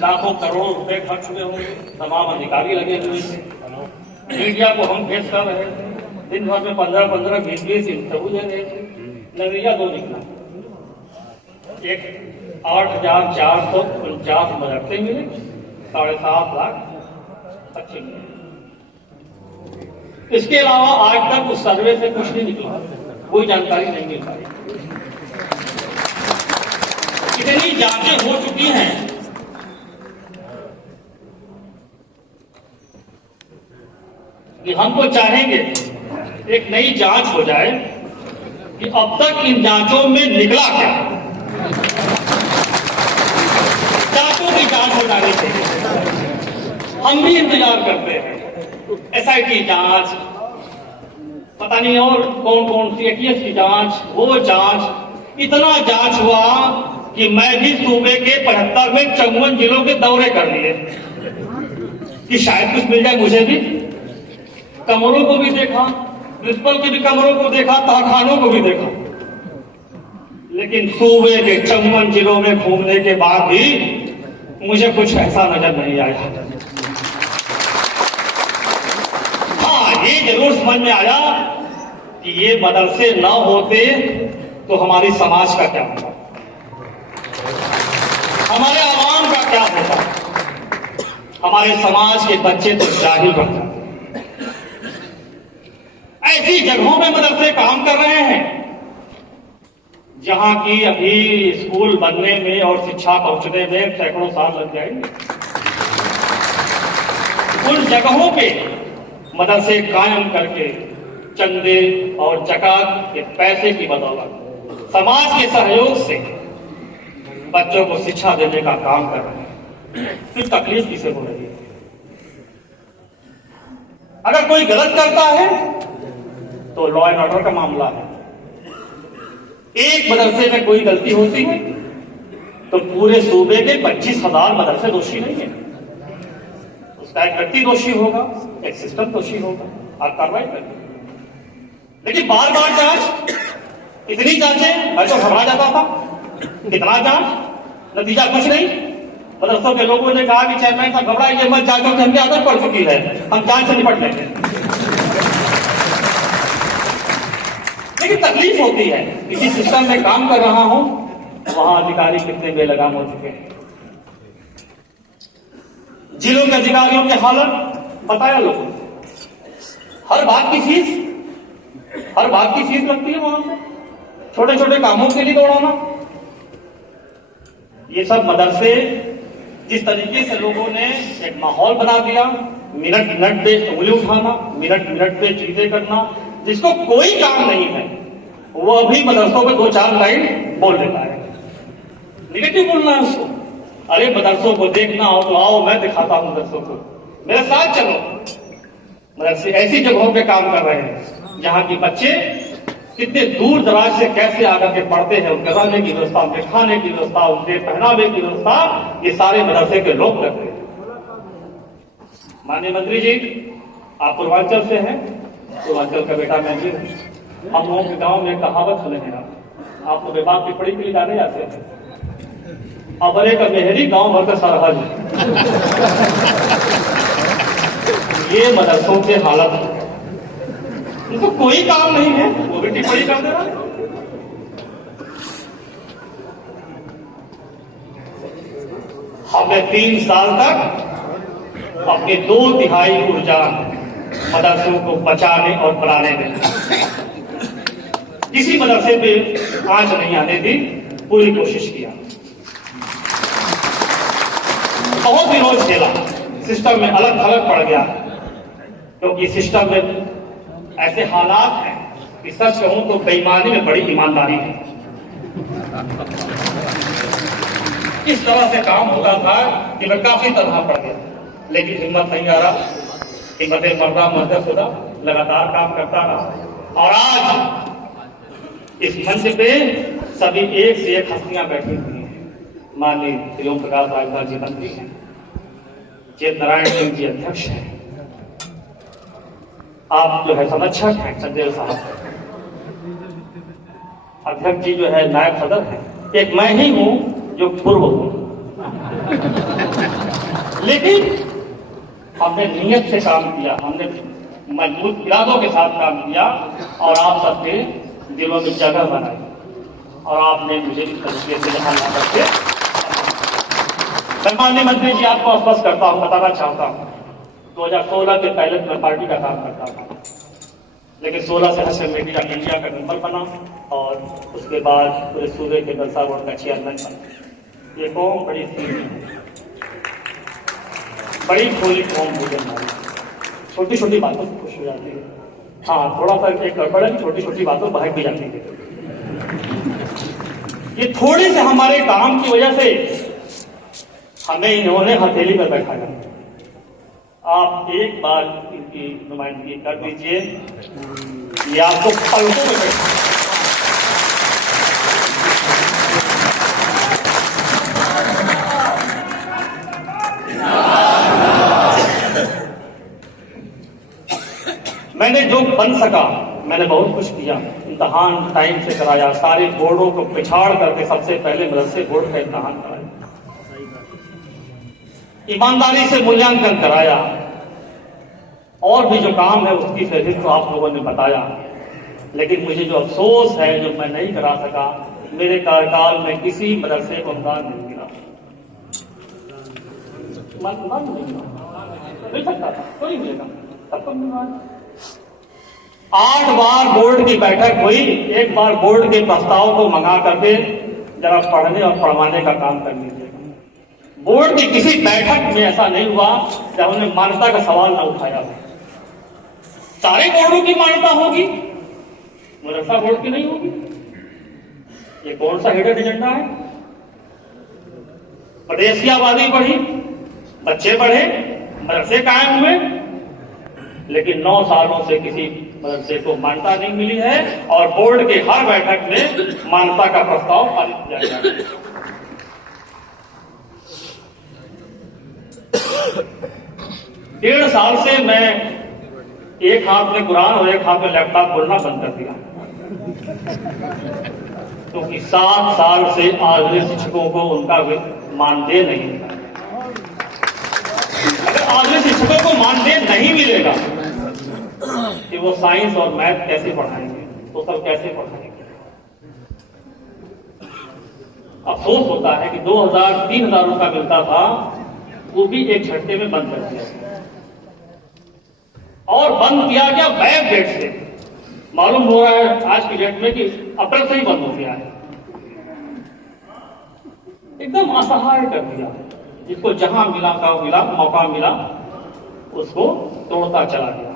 लाखों करोड़ रुपए खर्च हुए होंगे, तमाम अधिकारी लगे हुए थे, मीडिया को हम फेस कर रहे थे, दिन भर में 15-15, 20-20 इंटरव्यू दे रहे थे। नजरिया दो निकला, एक 8,449 मदरसे मिले, 7.5 लाख बच्चे मिले। इसके अलावा आज तक उस सर्वे से कुछ नहीं निकला, कोई जानकारी नहीं मिल पाई। इतनी जांचें हो चुकी हैं कि हम तो चाहेंगे एक नई जांच हो जाए कि अब तक इन जांचों में निकला क्या। जांचों की जांच हो जानी चाहिए, हम भी इंतजार करते हैं। SIT जांच, पता नहीं और कौन कौन सी ATS की जांच, वो जांच, इतना जांच हुआ कि मैं भी सूबे के 75 में 54 जिलों के दौरे कर लिए कि शायद कुछ मिल जाए। मुझे भी कमरों को भी देखा, प्रिंसिपल के भी कमरों को देखा, तहखानों को भी देखा, लेकिन सूबे के 54 जिलों में घूमने के बाद भी मुझे कुछ ऐसा नजर नहीं आया। हाँ, ये जरूर समझ में आया कि ये मदरसे न होते तो हमारी समाज का क्या होता, हमारे आवाम का क्या होता। हमारे समाज के बच्चे तो जाहिल बन जाते। ऐसी जगहों में मदरसे काम कर रहे हैं जहां की अभी स्कूल बनने में और शिक्षा पहुंचने में सैकड़ों साल लग जाएंगे। उन जगहों पे मदरसे कायम करके चंदे और ज़कात के पैसे की बदौलत समाज के सहयोग से बच्चों को शिक्षा देने का काम कर रहे हैं। फिर तकलीफ किसे हो रही है? अगर कोई गलत करता है तो लॉ एंड ऑर्डर का मामला है। एक मदरसे में कोई गलती होती है तो पूरे सूबे के 25,000 मदरसे दोषी नहीं है। उसका एक व्यक्ति दोषी होगा, एक सिस्टम दोषी होगा और कार्रवाई करेगी। लेकिन बार बार जांच, इतनी जांचें, मैं तो घबरा जाता था। कितना जांच, नतीजा कुछ नहीं। मदरसों के लोगों ने कहा कि चेयरमैन साहब घबराइए मत, जांचों की हमने आदत पड़ चुकी है, हम जांच से निपट लेंगे। लेकिन तकलीफ होती है, किसी सिस्टम में काम कर रहा हूं, वहां अधिकारी कितने बेलगाम हो चुके हैं। जिलों के अधिकारियों की हालत बताया लोगों ने। हर बात की फीस लगती है वहां से, छोटे छोटे कामों के लिए दौड़ाना। ये सब मदरसे जिस तरीके से लोगों ने एक माहौल बना दिया, मिनट मिनट पे उंगली उठाना, मिनट मिनट पे चीजें करना, जिसको कोई काम नहीं है वो अभी मदरसों में 2-4 लाइन बोल देता है। निगेटिव बोलना है उसको। अरे मदरसों को देखना हो तो आओ, मैं दिखाता हूं मदरसों को, मेरे साथ चलो। मदरसे ऐसी जगहों पे काम कर रहे हैं जहां की बच्चे कितने दूर दराज से कैसे आकर के पढ़ते हैं। उनके रहने की व्यवस्था, उनके खाने की व्यवस्था, उनके पहनावे की व्यवस्था, ये सारे मदरसे के लोग करते हैं। माननीय मंत्री जी, आप पूर्वांचल से हैं, पूर्वांचल का बेटा मैं भी हूं। हम लोगों के गांव में कहावत सुने हैं आप तो विभाग की पढ़ी के लिए जाने जाते हैं, अबरे का मेहरी गांव भर का सरहद। ये मदरसों की हालत है, उनको कोई काम नहीं है, वो भी टिप्पणी कर दे रहा है। हमने 3 साल तक अपनी 2/3 ऊर्जा मदरसों को बचाने और बढ़ाने में, किसी मदरसे पे आंच नहीं आने दी, पूरी कोशिश किया। बहुत विरोध झेला, सिस्टम में अलग थलग पड़ गया, क्योंकि सिस्टम में ऐसे हालात हैं कि सच कहूं तो बेईमानी में बड़ी ईमानदारी है। इस तरह से काम होता था कि मैं काफी तबाह पड़ गया, लेकिन हिम्मत नहीं आ रहा। हिम्मत मर्दा मर्द खुदा लगातार काम करता रहा, और आज इस मंच पे सभी एक से एक हस्तियां बैठी हुई हैं। माननीय श्री ओम प्रकाश राजभर जी मंत्री हैं, चेत नारायण सिंह जी अध्यक्ष हैं, आप जो है समक्षक हैं संजय साहब, अध्यक्ष जी जो है नायब सदर हैं, एक मैं ही हूं जो पूर्व हूं। लेकिन हमने नियत से काम किया, हमने मजबूत इरादों के साथ काम किया और आप सबके दिलों में जगह बनाई और आपने मुझे इस तरीके से यहाँ ला करके। सम्माननीय मंत्री जी, आपको आश्वस्त करता हूँ, बताना चाहता हूँ, 2016 के पहले मैं पार्टी का काम करता था, लेकिन 16 से हज कमेटी ऑफ इंडिया का मेंबर बना और उसके बाद पूरे सूबे के जलसा बोर्ड का चेयरमैन बना। ये कौम बड़ी सीधी है, बड़ी खोली कौम हो गई, छोटी छोटी बातों से खुश हो जाती है। हाँ, थोड़ा सा एक गड़बड़ है, छोटी छोटी बातों बहक भी जाती है। ये थोड़े से हमारे काम की वजह से हमें इन्होंने हथेली पर बैठा दिया। आप एक बार इनकी नुमाइंदगी कर दीजिए, ये आपको पलकों में बैठा। मैंने जो बन सका मैंने बहुत कुछ किया, इम्तहान टाइम से कराया, सारे बोर्डों को पिछाड़ करके सबसे पहले मदरसे बोर्ड का इम्तहान कराया, ईमानदारी से मूल्यांकन कराया, और भी जो काम है उसकी फहरिस्त तो आप लोगों ने बताया। लेकिन मुझे जो अफसोस है, जो मैं नहीं करा सका, मेरे कार्यकाल में किसी मदरसे को अनुदान नहीं मिला, मिल सकता था, कोई मिलेगा, सबको मिला। 8 बार बोर्ड की बैठक हुई, एक बार बोर्ड के प्रस्ताव को मंगा करके जरा पढ़ने और पढ़वाने का काम कर लीजिए। बोर्ड की किसी बैठक में ऐसा नहीं हुआ जब उन्होंने मान्यता का सवाल न उठाया। सारे बोर्डों की मान्यता होगी, मदरसा बोर्ड की नहीं होगी। ये कौन सा हिडन एजेंडा है? प्रदेशियावादी बढ़ी, बच्चे बढ़े, मदरसे कायम हुए, लेकिन 9 सालों से किसी मदरसे को मान्यता नहीं मिली है और बोर्ड के हर बैठक में मान्यता का प्रस्ताव पारित किया गया। 1.5 साल से मैं एक हाथ में कुरान और एक हाथ में लैपटॉप बोलना बंद कर दिया, क्योंकि 7 साल से आधुनिक शिक्षकों को उनका मानदेय नहीं मिला। अगर आधुनिक शिक्षकों को मानदेय नहीं मिलेगा कि वो साइंस और मैथ कैसे पढ़ाएंगे, तो सब कैसे पढ़ाएंगे? अफसोस होता है कि 2000-3000 रुपया मिलता था, वो भी एक झटके में बंद कर दिया, और बंद किया गया बैक डेट से। मालूम हो रहा है आज की डेट में कि अप्रैल से ही बंद हो गया है। एकदम असहाय कर दिया, जिसको जहां मिला का मिला, मौका मिला, उसको तोड़ता चला गया।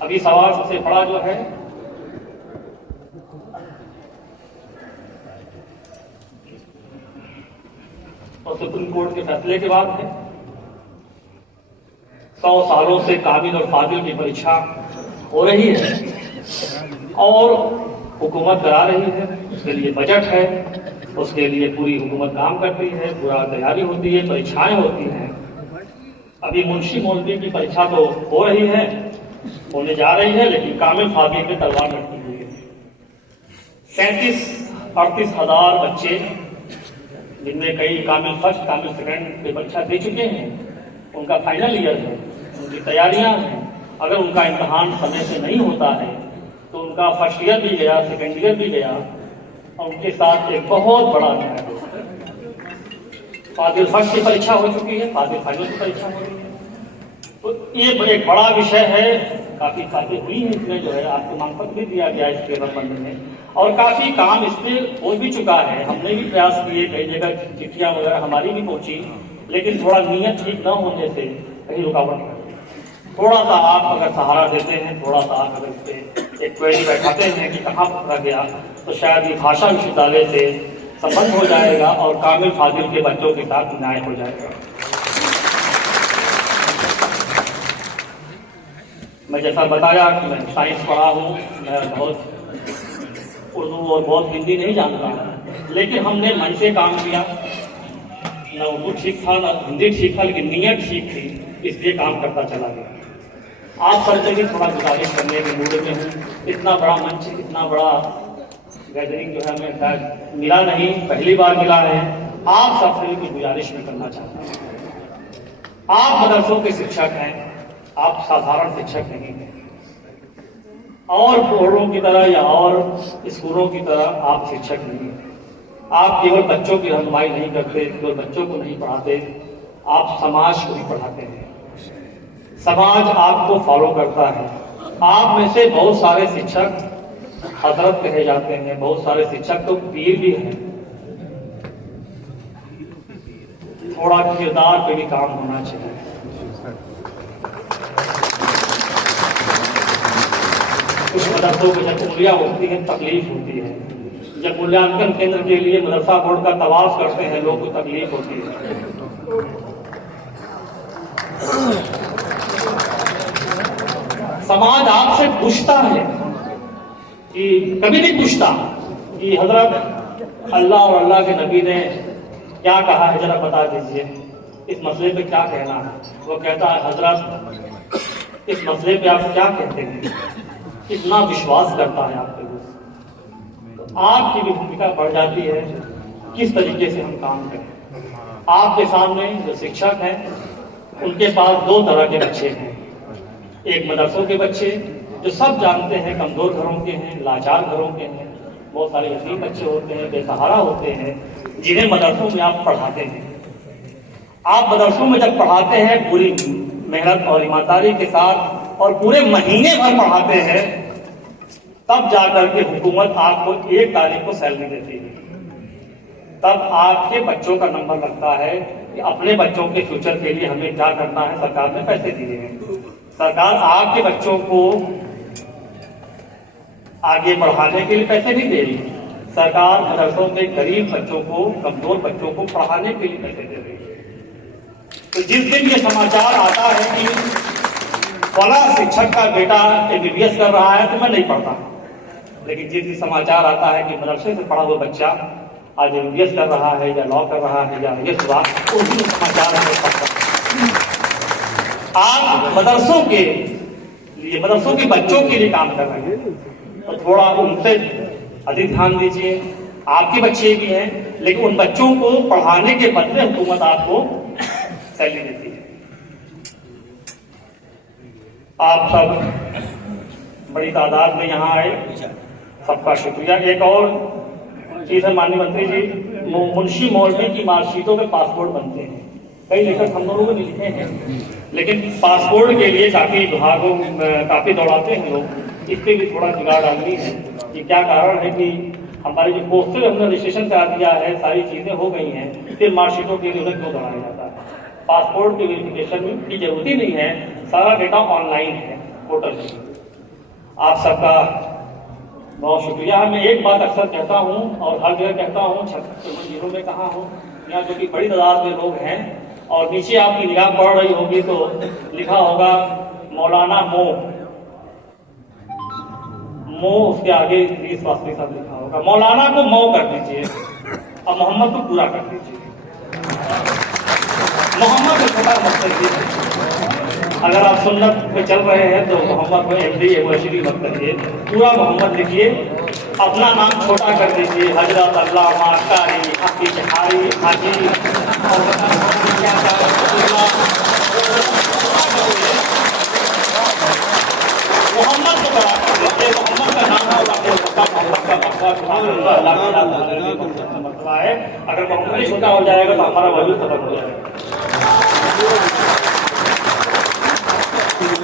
अभी सवाल सबसे बड़ा जो है, और सुप्रीम कोर्ट के फैसले के बाद है, 100 सालों से काबिल और फाजिल की परीक्षा हो रही है और हुकूमत करा रही है, उसके लिए बजट है, उसके लिए पूरी हुकूमत काम करती है, पूरा तैयारी होती है, परीक्षाएं होती हैं। अभी मुंशी मौलवी की परीक्षा तो हो रही है, होने जा रही है, लेकिन कामिल फाजिल में तलवार लटकी हुई है। 37-38 हजार बच्चे, जिनमें कई कामिल फर्स्ट, कामिल सेकंड की परीक्षा दे चुके हैं, उनका फाइनल ईयर है, उनकी तैयारियां हैं। अगर उनका इम्तहान समय से नहीं होता है तो उनका फर्स्ट ईयर भी गया, सेकंड ईयर भी गया, और उनके साथ एक बहुत बड़ा अन्याय है। फाजिल फर्स्ट की परीक्षा हो चुकी है, फाजिल फाइनल की परीक्षा हो रही है, तो ये एक बड़ा विषय है। काफी बातें हुई है इसमें, जो है आपको मांग पत्र भी दिया गया इसके संबंध में, और काफी काम इसमें हो भी चुका है। हमने भी प्रयास किए, कई जगह चिट्ठियां वगैरह हमारी भी पहुंची, लेकिन थोड़ा नियत ठीक न होने से कहीं रुकावट है। थोड़ा सा आप अगर सहारा देते हैं, थोड़ा सा आप अगर इस पे एक क्वेरी बैठाते हैं कि कहाँ पकड़ा गया, तो शायद ये भाषा विश्वविद्यालय से संबंध हो जाएगा और कामिल फाजिल के बच्चों के साथ न्याय हो जाएगा। मैं जैसा बताया कि मैं साइंस पढ़ा हूँ, मैं बहुत उर्दू और बहुत हिंदी नहीं जानता, लेकिन हमने मन से काम किया। न उर्दू ठीक था, न हिंदी ठीक था, लेकिन नीयत ठीक थी, इसलिए काम करता चला गया। आप सबसे भी थोड़ा गुजारिश करने के मूड में हूँ। इतना बड़ा मंच, इतना बड़ा गैदरिंग जो है हमें शायद मिला नहीं, पहली बार मिला है। आप सबसे भी गुजारिश भी करना चाहता हूँ, आप मदरसों के शिक्षक हैं, आप साधारण शिक्षक नहीं हैं। और बोर्डों की तरह या और स्कूलों की तरह आप शिक्षक नहीं हैं। आप केवल बच्चों की रहनुमाई नहीं करते, केवल बच्चों को नहीं पढ़ाते, आप समाज को भी पढ़ाते हैं। समाज आपको फॉलो करता है। आप में से बहुत सारे शिक्षक हजरत कहे जाते हैं, बहुत सारे शिक्षक तो पीर भी हैं। थोड़ा किरदार पे भी काम होना चाहिए। कुछ मदरसों को जब उंगलियां उठती हैं तकलीफ होती है, जब मूल्यांकन केंद्र के लिए मदरसा बोर्ड का तवाफ करते हैं लोग को तकलीफ होती है। समाज आपसे पूछता है कि कभी नहीं पूछता कि हजरत अल्लाह और अल्लाह के नबी ने क्या कहा है, जरा बता दीजिए इस मसले पे क्या कहना है। वो कहता है हजरत इस मसले पे आप क्या कहते हैं, कितना विश्वास करता है आपके लिए। तो आपकी भी भूमिका बढ़ जाती है किस तरीके से हम काम करें। आपके सामने जो शिक्षक हैं उनके पास दो तरह के बच्चे हैं। एक मदरसों के बच्चे जो सब जानते हैं, कमजोर घरों के हैं, लाचार घरों के हैं, बहुत सारे यतीम बच्चे होते हैं, बेसहारा होते हैं, जिन्हें मदरसों में आप पढ़ाते हैं। आप मदरसों में जब पढ़ाते हैं पूरी मेहनत और ईमानदारी के साथ और पूरे महीने भर पढ़ाते हैं, तब जाकर के हुकूमत आपको 1 तारीख को सैलरी देती है। तब आपके बच्चों का नंबर लगता है कि अपने बच्चों के फ्यूचर के लिए हमें क्या करना है। सरकार ने पैसे दिए हैं, सरकार आपके बच्चों को आगे बढ़ाने के लिए पैसे नहीं दे रही। सरकार मदरसों के गरीब बच्चों को, कमजोर बच्चों को पढ़ाने के लिए पैसे दे रही है। तो जिस दिन ये समाचार आता है कि फला शिक्षक का बेटा MBBS कर रहा है, तो मैं नहीं पढ़ता। लेकिन जिस दिन समाचार आता है कि मदरसे से पढ़ा हुआ बच्चा आज MBBS कर रहा है या लॉ कर रहा है या ये हुआ, तो उसी समाचार हमें पढ़ता। आप मदरसों के लिए, मदरसों के बच्चों के लिए काम कर रहे हैं, तो थोड़ा उनसे अधिक ध्यान दीजिए। आपके बच्चे भी हैं, लेकिन उन बच्चों को पढ़ाने के बदले हुकूमत आपको सैलरी देती है। आप सब बड़ी तादाद में यहाँ आए, सबका शुक्रिया। एक और चीज है माननीय मंत्री जी, मुंशी मौलवी की मार्कशीटों में पासपोर्ट बनते हैं। कई लेखक हम लोगों ने लिखे हैं, लेकिन पासपोर्ट के लिए काफी दौड़ाते हैं लोग। इससे भी थोड़ा जुगाड़ डालनी है कि क्या कारण है कि हमारे जो पोस्टल हमने रजिस्ट्रेशन करा दिया है, सारी चीजें हो गई हैं, फिर मार्कशीटों के लिए उन्हें क्यों दौड़ाया जाता है। पासपोर्ट की वेरिफिकेशन की जरूरत ही नहीं है, सारा डेटा ऑनलाइन है पोर्टल पर। आप सबका बहुत शुक्रिया। मैं एक बात अक्सर कहता हूँ और हर जगह कहता हूँ, 36 जिलों में कहा हूँ, यहाँ जो कि बड़ी तादाद में लोग हैं, और नीचे आपकी निगाह पड़ रही होगी तो लिखा होगा मौलाना मो, उसके आगे प्लीज वास्तविक साहब लिखा होगा। मौलाना को मौ कर दीजिए और मोहम्मद को पूरा कर दीजिए। मोहम्मद को छोटा मत करिए। अगर आप सुन्नत पे चल रहे हैं तो मोहम्मद को MD MHD मत करिए, पूरा मोहम्मद लिखिए। अपना नाम छोटा कर दीजिए, हजरत, अल्लामा, कारी, हकीक, हारी, हाजी, मोहम्मद को बड़ा कर दीजिए। मोहम्मद का नाम है, अगर मोहम्मद छोटा हो जाएगा तो हमारा वजूद खत्म हो जाएगा।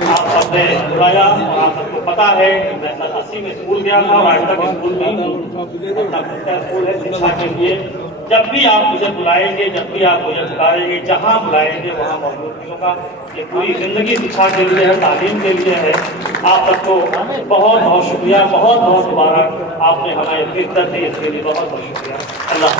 आप सबने बुलाया और आप सबको पता है मैं 80 में स्कूल गया था और आज तक स्कूल में स्कूल है शिक्षा के लिए। जब भी आप मुझे बुलाएंगे, जब भी आप मुझे बुलाएंगे, जहाँ बुलाएंगे वहाँ मौजूद भी होगा। ये पूरी जिंदगी शिक्षा के लिए है, तालीम के लिए है। आप सबको बहुत बहुत शुक्रिया, बहुत बहुत मुबारक। आपने हमें इज्जत दी, इसके लिए बहुत बहुत शुक्रिया। अल्लाह।